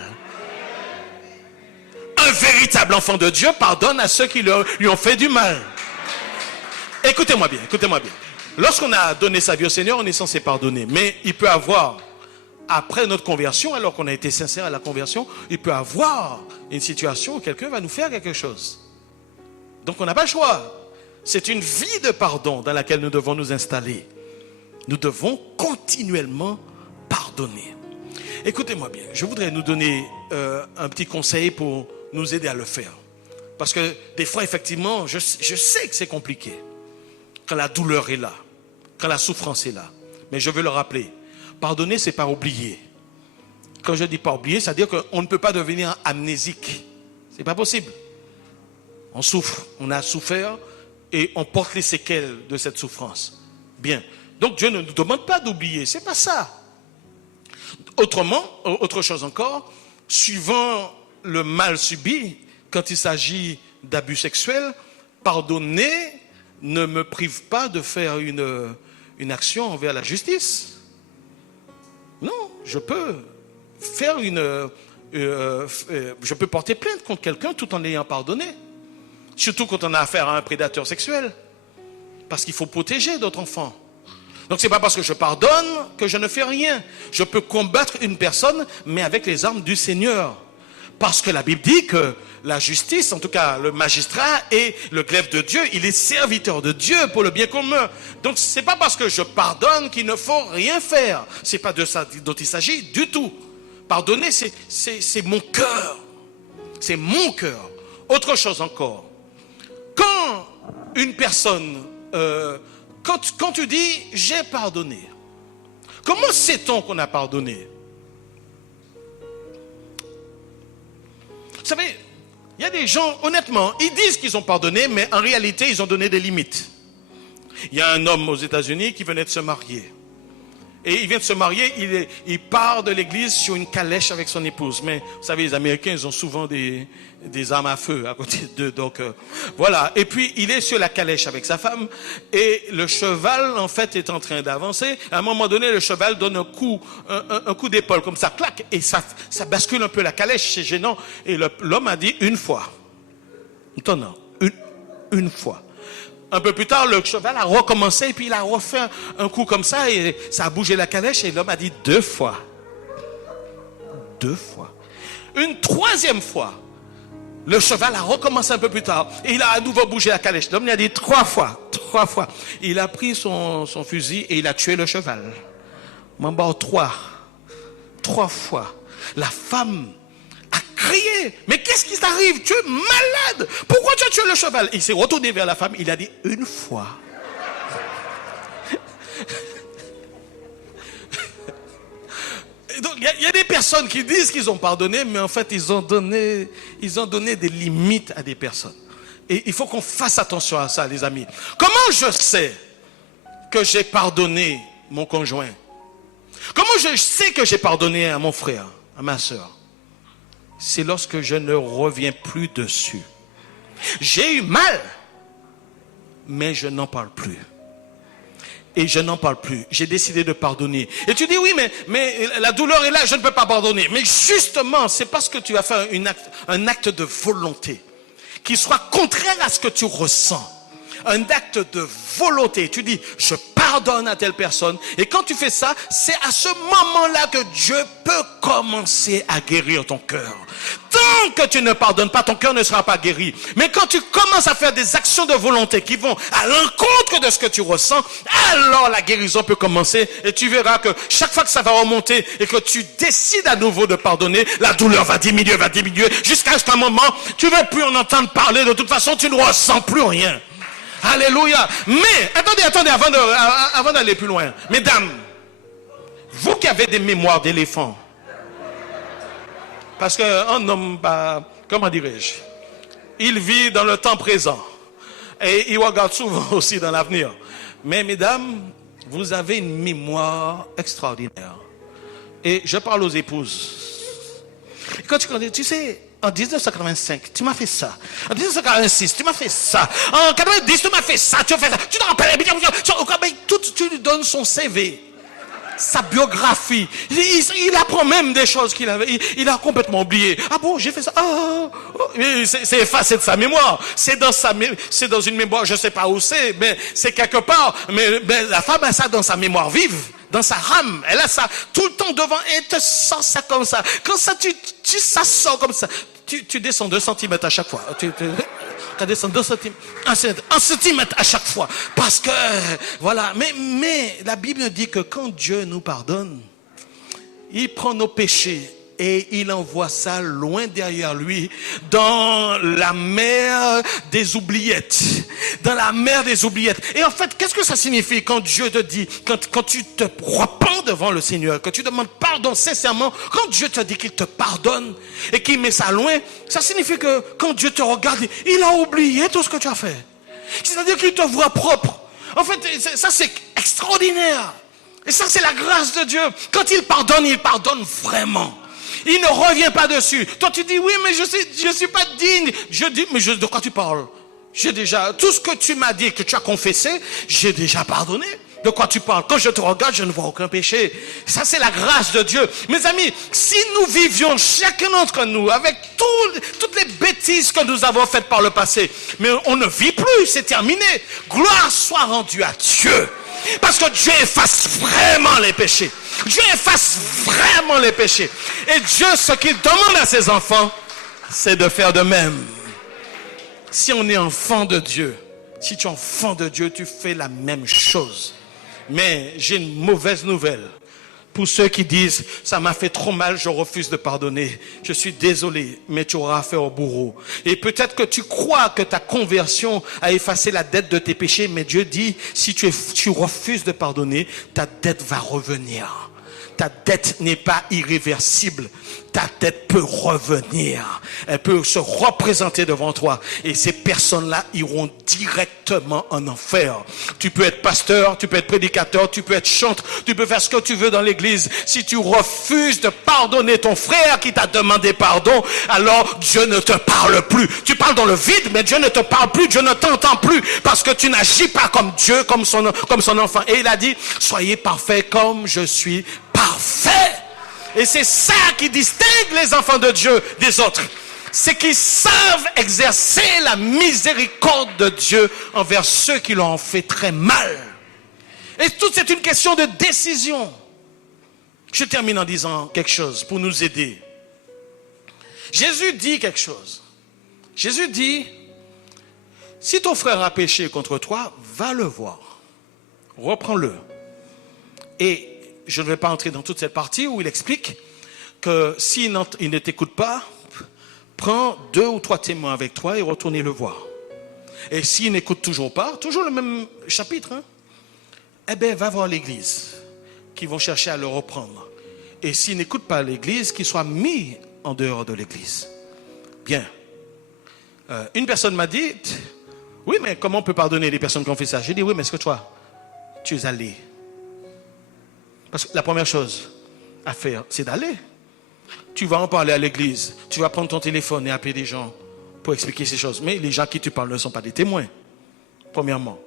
Un véritable enfant de Dieu pardonne à ceux qui lui ont fait du mal. Écoutez-moi bien. Lorsqu'on a donné sa vie au Seigneur, on est censé pardonner. Mais il peut avoir, après notre conversion, alors qu'on a été sincère à la conversion, il peut avoir une situation où quelqu'un va nous faire quelque chose. Donc on n'a pas le choix. C'est une vie de pardon dans laquelle nous devons nous installer. Nous devons continuellement pardonner. Écoutez-moi bien, je voudrais nous donner un petit conseil pour nous aider à le faire. Parce que des fois, effectivement, je sais que c'est compliqué. Quand la douleur est là, quand la souffrance est là. Mais je veux le rappeler, pardonner, c'est pas oublier. Quand je dis pas oublier, c'est-à-dire qu'on ne peut pas devenir amnésique. C'est pas possible. On souffre, on a souffert et on porte les séquelles de cette souffrance. Bien. Donc Dieu ne nous demande pas d'oublier, c'est pas ça. Autre chose encore, suivant le mal subi, quand il s'agit d'abus sexuels, pardonner ne me prive pas de faire une action envers la justice. Non, je peux faire je peux porter plainte contre quelqu'un tout en l'ayant pardonné. Surtout quand on a affaire à un prédateur sexuel. Parce qu'il faut protéger d'autres enfants. Donc c'est pas parce que je pardonne que je ne fais rien. Je peux combattre une personne, mais avec les armes du Seigneur. Parce que la Bible dit que la justice, en tout cas le magistrat et le glaive de Dieu, il est serviteur de Dieu pour le bien commun. Donc c'est pas parce que je pardonne qu'il ne faut rien faire. C'est pas de ça dont il s'agit du tout. Pardonner, c'est mon cœur. C'est mon cœur. Autre chose encore. Quand une personne, quand tu dis j'ai pardonné, comment sait-on qu'on a pardonné? Vous savez, il y a des gens, honnêtement, ils disent qu'ils ont pardonné, mais en réalité, ils ont donné des limites. Il y a un homme aux États-Unis qui venait de se marier. Et il vient de se marier, il part de l'église sur une calèche avec son épouse. Mais vous savez, les Américains, ils ont souvent des armes à feu à côté d'eux. Donc voilà. Et puis il est sur la calèche avec sa femme. Et le cheval, en fait, est en train d'avancer. À un moment donné, le cheval donne un coup d'épaule comme ça, clac. Et ça bascule un peu la calèche, c'est gênant. Et l'homme a dit une fois. Étonnant. Une fois. Un peu plus tard, le cheval a recommencé et puis il a refait un coup comme ça et ça a bougé la calèche et l'homme a dit 2 fois. 2 fois. Une 3e fois, le cheval a recommencé un peu plus tard et il a à nouveau bougé la calèche. L'homme lui a dit 3 fois. 3 fois. Il a pris son fusil et il a tué le cheval. Mambo 3 fois. La femme a crié. Mais qu'est-ce qui t'arrive? Tu es malade. Pourquoi tu as tué le cheval? Il s'est retourné vers la femme. Il a dit 1 fois. Donc il y a des personnes qui disent qu'ils ont pardonné, mais en fait ils ont donné des limites à des personnes. Et il faut qu'on fasse attention à ça, les amis. Comment je sais que j'ai pardonné mon conjoint? Comment je sais que j'ai pardonné à mon frère, à ma soeur? C'est lorsque je ne reviens plus dessus. J'ai eu mal, mais je n'en parle plus. Et je n'en parle plus. J'ai décidé de pardonner. Et tu dis oui, mais la douleur est là, je ne peux pas pardonner. Mais justement, c'est parce que tu as fait un acte de volonté qui soit contraire à ce que tu ressens. Un acte de volonté. Tu dis, je pardonne à telle personne. Et quand tu fais ça, c'est à ce moment-là que Dieu peut commencer à guérir ton cœur. Tant que tu ne pardonnes pas, ton cœur ne sera pas guéri. Mais quand tu commences à faire des actions de volonté qui vont à l'encontre de ce que tu ressens, alors la guérison peut commencer. Et tu verras que chaque fois que ça va remonter et que tu décides à nouveau de pardonner, la douleur va diminuer, jusqu'à ce qu'à un moment, tu ne veux plus en entendre parler. De toute façon, tu ne ressens plus rien. Alléluia. Mais, attendez, avant d'aller plus loin. Mesdames, vous qui avez des mémoires d'éléphant, parce qu'un homme, comment dirais-je, il vit dans le temps présent. Et il regarde souvent aussi dans l'avenir. Mais mesdames, vous avez une mémoire extraordinaire. Et je parle aux épouses. Et quand tu sais, en 1985, tu m'as fait ça. En 1986, tu m'as fait ça. En 90, tu m'as fait ça. Tu as fait ça. Tu te rappelles. Tu lui donnes son CV. Sa biographie. Il apprend même des choses qu'il avait. Il a complètement oublié. Ah bon, j'ai fait ça. C'est effacé de sa mémoire. C'est dans une mémoire, je ne sais pas où c'est, mais c'est quelque part. Mais la femme a ça dans sa mémoire vive, dans sa rame. Elle a ça tout le temps devant et elle te sort ça comme ça. Quand ça, ça sort comme ça. Tu descends 2 centimètres à chaque fois. Tu descends 2 centimètres, 1 centimètre à chaque fois. Parce que, voilà. Mais la Bible dit que quand Dieu nous pardonne, il prend nos péchés et il envoie ça loin derrière lui dans la mer des oubliettes. Dans la mer des oubliettes. Et en fait, qu'est-ce que ça signifie quand Dieu te dit, quand tu te repens devant le Seigneur, quand tu demandes pardon sincèrement, quand Dieu te dit qu'il te pardonne et qu'il met ça loin, ça signifie que quand Dieu te regarde, il a oublié tout ce que tu as fait. C'est-à-dire qu'il te voit propre. En fait, ça c'est extraordinaire. Et ça c'est la grâce de Dieu. Quand il pardonne vraiment. Il ne revient pas dessus. Toi, tu dis, oui, mais je suis pas digne. Je dis, mais de quoi tu parles? J'ai déjà, tout ce que tu m'as dit, que tu as confessé, j'ai déjà pardonné. De quoi tu parles? Quand je te regarde, je ne vois aucun péché. Ça, c'est la grâce de Dieu. Mes amis, si nous vivions, chacun d'entre nous, avec toutes les bêtises que nous avons faites par le passé, mais on ne vit plus, c'est terminé. Gloire soit rendue à Dieu. Parce que Dieu efface vraiment les péchés. Dieu efface vraiment les péchés. Et Dieu, ce qu'il demande à ses enfants, c'est de faire de même. Si on est enfant de Dieu, si tu es enfant de Dieu, tu fais la même chose. Mais j'ai une mauvaise nouvelle. Pour ceux qui disent, ça m'a fait trop mal, je refuse de pardonner. Je suis désolé, mais tu auras affaire au bourreau. Et peut-être que tu crois que ta conversion a effacé la dette de tes péchés, mais Dieu dit, si tu refuses de pardonner, ta dette va revenir. Ta dette n'est pas irréversible. Ta dette peut revenir. Elle peut se représenter devant toi. Et ces personnes-là iront directement en enfer. Tu peux être pasteur, tu peux être prédicateur, tu peux être chanteur, tu peux faire ce que tu veux dans l'église. Si tu refuses de pardonner ton frère qui t'a demandé pardon, alors Dieu ne te parle plus. Tu parles dans le vide, mais Dieu ne te parle plus, Dieu ne t'entend plus. Parce que tu n'agis pas comme Dieu, comme son enfant. Et il a dit, soyez parfaits comme je suis parfait. Et c'est ça qui distingue les enfants de Dieu des autres. C'est qu'ils savent exercer la miséricorde de Dieu envers ceux qui l'ont fait très mal. Et tout c'est une question de décision. Je termine en disant quelque chose pour nous aider. Jésus dit quelque chose. Jésus dit, si ton frère a péché contre toi, va le voir. Reprends-le. Et je ne vais pas entrer dans toute cette partie où il explique que s'il ne t'écoute pas, prends 2 ou 3 témoins avec toi et retournez le voir. Et s'il n'écoute toujours pas, toujours le même chapitre, eh bien, va voir l'église, qui vont chercher à le reprendre. Et s'il n'écoute pas l'église, qu'il soit mis en dehors de l'église. Bien. Une personne m'a dit, oui, mais comment on peut pardonner les personnes qui ont fait ça? J'ai dit, oui, mais est-ce que toi, tu es allé? Parce que la première chose à faire, c'est d'aller. Tu vas en parler à l'église. Tu vas prendre ton téléphone et appeler des gens pour expliquer ces choses. Mais les gens à qui tu parles ne sont pas des témoins, premièrement.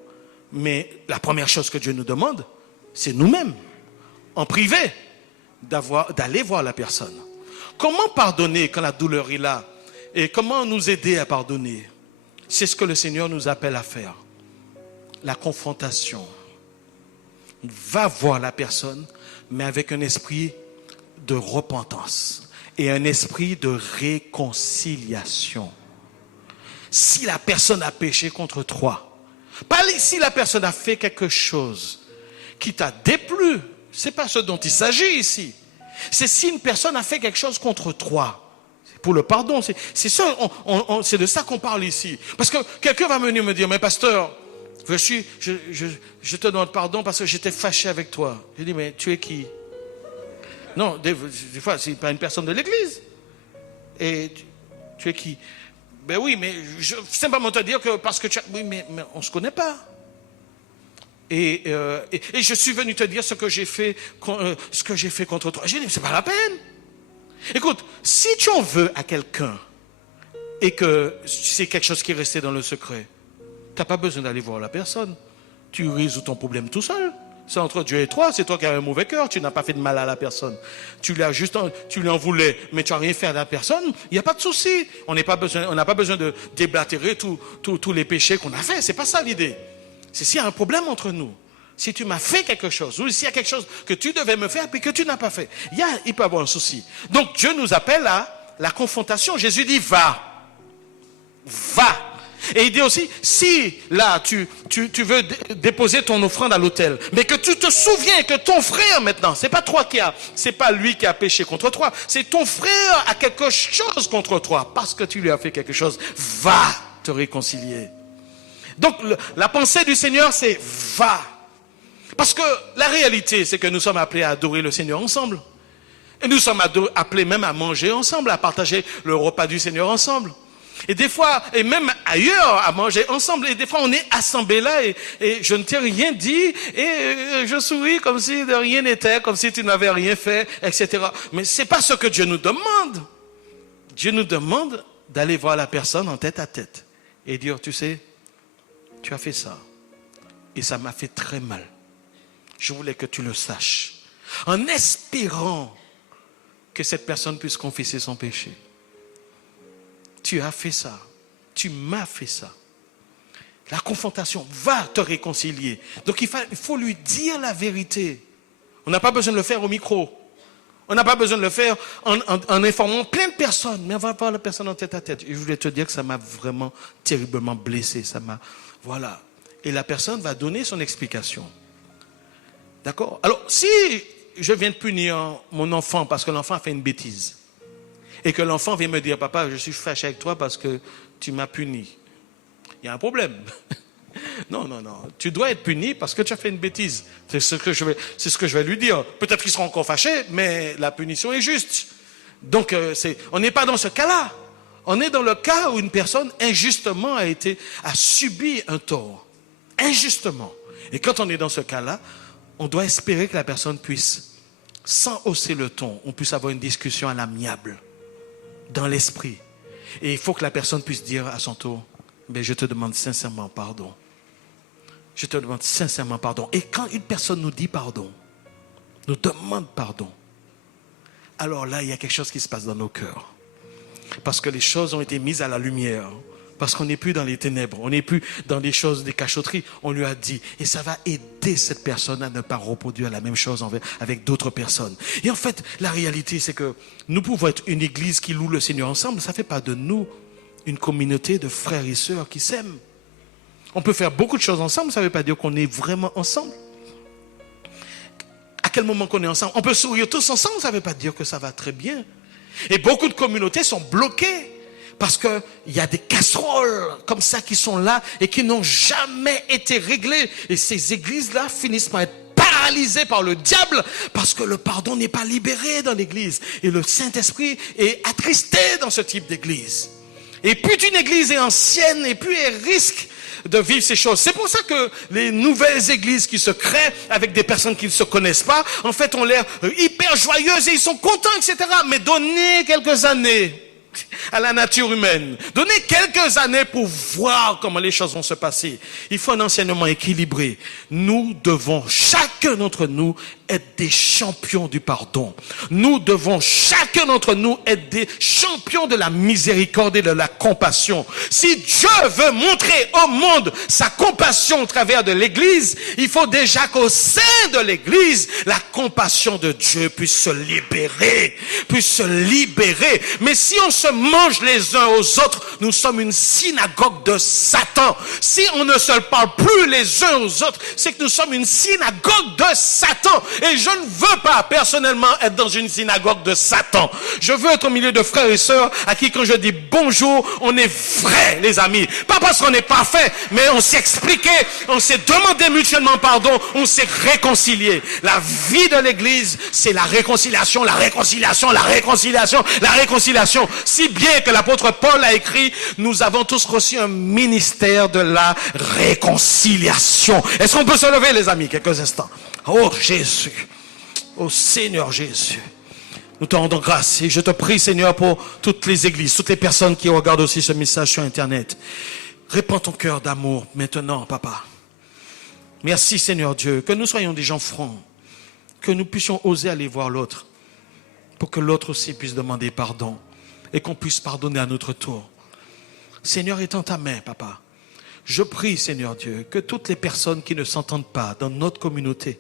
Mais la première chose que Dieu nous demande, c'est nous-mêmes, en privé, d'aller voir la personne. Comment pardonner quand la douleur est là? Et comment nous aider à pardonner? C'est ce que le Seigneur nous appelle à faire. La confrontation. Va voir la personne, mais avec un esprit de repentance et un esprit de réconciliation. Si la personne a péché contre toi, pas si la personne a fait quelque chose qui t'a déplu, c'est pas ce dont il s'agit ici. C'est si une personne a fait quelque chose contre toi. Pour le pardon, c'est de ça qu'on parle ici. Parce que quelqu'un va venir me dire, mais pasteur, je te demande pardon parce que j'étais fâché avec toi. Je dis, mais tu es qui? Non, des fois, c'est pas une personne de l'église. Et tu es qui? Ben oui, mais je simplement te dire que parce que tu as... Oui, mais on ne se connaît pas. et je suis venu te dire ce que j'ai fait contre toi. J'ai dit, c'est pas la peine. Écoute, si tu en veux à quelqu'un et que c'est quelque chose qui est resté dans le secret, tu n'as pas besoin d'aller voir la personne. Tu résous ton problème tout seul. C'est entre Dieu et toi, c'est toi qui as un mauvais cœur, tu n'as pas fait de mal à la personne. Tu lui en voulais, mais tu n'as rien fait à la personne, il n'y a pas de souci. On n'a pas besoin de déblatérer tous les péchés qu'on a fait, c'est pas ça l'idée. C'est s'il y a un problème entre nous. Si tu m'as fait quelque chose, ou s'il y a quelque chose que tu devais me faire, puis que tu n'as pas fait, il peut y avoir un souci. Donc Dieu nous appelle à la confrontation. Jésus dit, va. Et il dit aussi, si là tu veux déposer ton offrande à l'autel, mais que tu te souviens que ton frère maintenant, c'est pas lui qui a péché contre toi, c'est ton frère a quelque chose contre toi, parce que tu lui as fait quelque chose, va te réconcilier. Donc la pensée du Seigneur c'est va. Parce que la réalité c'est que nous sommes appelés à adorer le Seigneur ensemble. Et nous sommes appelés même à manger ensemble, à partager le repas du Seigneur ensemble. Et des fois, et même ailleurs, à manger ensemble. Et des fois, on est assemblés là et je ne t'ai rien dit et je souris comme si de rien n'était, comme si tu n'avais rien fait, etc. Mais c'est pas ce que Dieu nous demande. Dieu nous demande d'aller voir la personne en tête à tête et dire, tu sais, tu as fait ça et ça m'a fait très mal. Je voulais que tu le saches. En espérant que cette personne puisse confesser son péché. Tu as fait ça. Tu m'as fait ça. La confrontation va te réconcilier. Donc il faut lui dire la vérité. On n'a pas besoin de le faire au micro. On n'a pas besoin de le faire en informant plein de personnes. Mais on va voir la personne en tête à tête. Et je voulais te dire que ça m'a vraiment terriblement blessé. Voilà. Et la personne va donner son explication. D'accord? Alors, si je viens de punir mon enfant parce que l'enfant a fait une bêtise, et que l'enfant vient me dire, papa, je suis fâché avec toi parce que tu m'as puni. Il y a un problème. Non. Tu dois être puni parce que tu as fait une bêtise. C'est ce que je vais lui dire. Peut-être qu'il sera encore fâché, mais la punition est juste. Donc, on n'est pas dans ce cas-là. On est dans le cas où une personne injustement a subi un tort. Injustement. Et quand on est dans ce cas-là, on doit espérer que la personne puisse, sans hausser le ton, on puisse avoir une discussion à l'amiable. Dans l'esprit. Et il faut que la personne puisse dire à son tour, je te demande sincèrement pardon. Je te demande sincèrement pardon. Et quand une personne nous dit pardon, nous demande pardon, alors là, il y a quelque chose qui se passe dans nos cœurs. Parce que les choses ont été mises à la lumière. Parce qu'on n'est plus dans les ténèbres. On n'est plus dans les choses des cachotteries. On lui a dit. Et ça va aider cette personne à ne pas reproduire la même chose avec d'autres personnes. Et en fait, la réalité, c'est que nous pouvons être une église qui loue le Seigneur ensemble. Ça ne fait pas de nous une communauté de frères et sœurs qui s'aiment. On peut faire beaucoup de choses ensemble. Ça ne veut pas dire qu'on est vraiment ensemble. À quel moment qu'on est ensemble? On peut sourire tous ensemble. Ça ne veut pas dire que ça va très bien. Et beaucoup de communautés sont bloquées. Parce qu'il y a des casseroles comme ça qui sont là et qui n'ont jamais été réglées. Et ces églises-là finissent par être paralysées par le diable parce que le pardon n'est pas libéré dans l'église. Et le Saint-Esprit est attristé dans ce type d'église. Et plus une église est ancienne et plus elle risque de vivre ces choses. C'est pour ça que les nouvelles églises qui se créent avec des personnes qui ne se connaissent pas, en fait, ont l'air hyper joyeuses et ils sont contents, etc. Mais donnez quelques années à la nature humaine. Donnez quelques années pour voir comment les choses vont se passer. Il faut un enseignement équilibré. Nous devons, chacun d'entre nous, être des champions du pardon. Nous devons, chacun d'entre nous, être des champions de la miséricorde et de la compassion. Si Dieu veut montrer au monde sa compassion au travers de l'Église, il faut déjà qu'au sein de l'Église, la compassion de Dieu puisse se libérer. Mais si on se mange les uns aux autres, nous sommes une synagogue de Satan. Si on ne se parle plus les uns aux autres, c'est que nous sommes une synagogue de Satan. Et je ne veux pas personnellement être dans une synagogue de Satan. Je veux être au milieu de frères et sœurs à qui quand je dis bonjour, on est vrai, les amis. Pas parce qu'on est parfait, mais on s'est expliqué, on s'est demandé mutuellement pardon, on s'est réconcilié. La vie de l'Église, c'est la réconciliation, la réconciliation, la réconciliation, la réconciliation. Si bien que l'apôtre Paul a écrit, nous avons tous reçu un ministère de la réconciliation. Est-ce qu'on peut se lever, les amis, quelques instants? Oh Jésus, oh Seigneur Jésus, nous te rendons grâce et je te prie, Seigneur, pour toutes les églises, toutes les personnes qui regardent aussi ce message sur Internet. Répands ton cœur d'amour maintenant, Papa. Merci, Seigneur Dieu, que nous soyons des gens francs, que nous puissions oser aller voir l'autre, pour que l'autre aussi puisse demander pardon et qu'on puisse pardonner à notre tour. Seigneur, étends ta main, Papa. Je prie, Seigneur Dieu, que toutes les personnes qui ne s'entendent pas dans notre communauté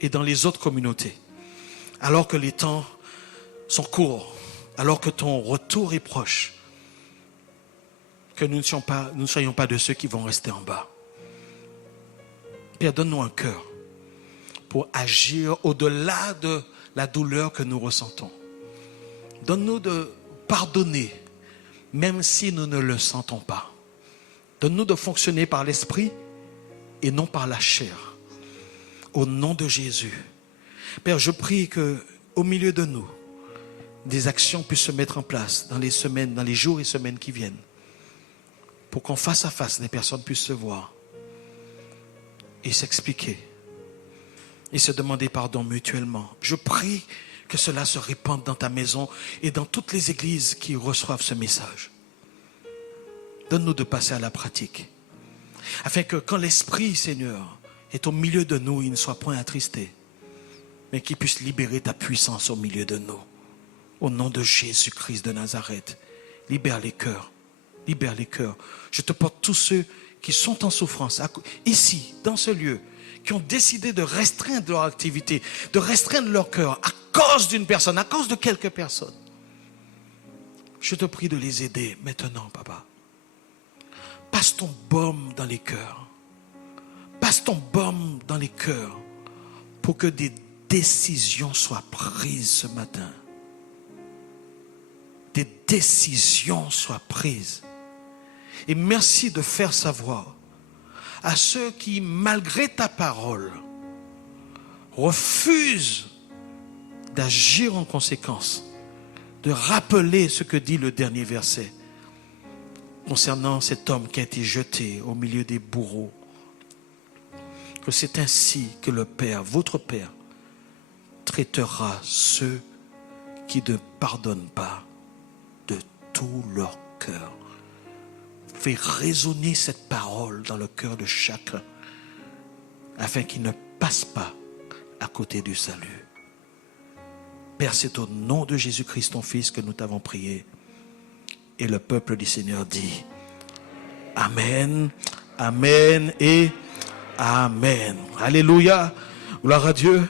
et dans les autres communautés, alors que les temps sont courts, alors que ton retour est proche, que nous ne soyons pas de ceux qui vont rester en bas. Père, donne-nous un cœur pour agir au-delà de la douleur que nous ressentons. Donne-nous de pardonner, même si nous ne le sentons pas. Donne-nous de fonctionner par l'esprit et non par la chair. Au nom de Jésus. Père, je prie que au milieu de nous, des actions puissent se mettre en place dans les semaines, dans les jours et semaines qui viennent, pour qu'en face à face, les personnes puissent se voir et s'expliquer et se demander pardon mutuellement. Je prie que cela se répande dans ta maison et dans toutes les églises qui reçoivent ce message. Donne-nous de passer à la pratique, afin que quand l'Esprit, Seigneur, est au milieu de nous, il ne soit point attristé, mais qu'il puisse libérer ta puissance au milieu de nous. Au nom de Jésus-Christ de Nazareth, libère les cœurs, libère les cœurs. Je te porte tous ceux qui sont en souffrance, ici, dans ce lieu, qui ont décidé de restreindre leur activité, de restreindre leur cœur à cause d'une personne, à cause de quelques personnes. Je te prie de les aider maintenant, Papa. Passe ton baume dans les cœurs. Passe ton baume dans les cœurs pour que des décisions soient prises ce matin. Des décisions soient prises. Et merci de faire savoir à ceux qui, malgré ta parole, refusent d'agir en conséquence, de rappeler ce que dit le dernier verset concernant cet homme qui a été jeté au milieu des bourreaux. Que c'est ainsi que le Père, votre Père, traitera ceux qui ne pardonnent pas de tout leur cœur. Fais résonner cette parole dans le cœur de chacun, afin qu'il ne passe pas à côté du salut. Père, c'est au nom de Jésus-Christ, ton Fils, que nous t'avons prié. Et le peuple du Seigneur dit Amen, Amen et Amen. Alléluia. Gloire à Dieu.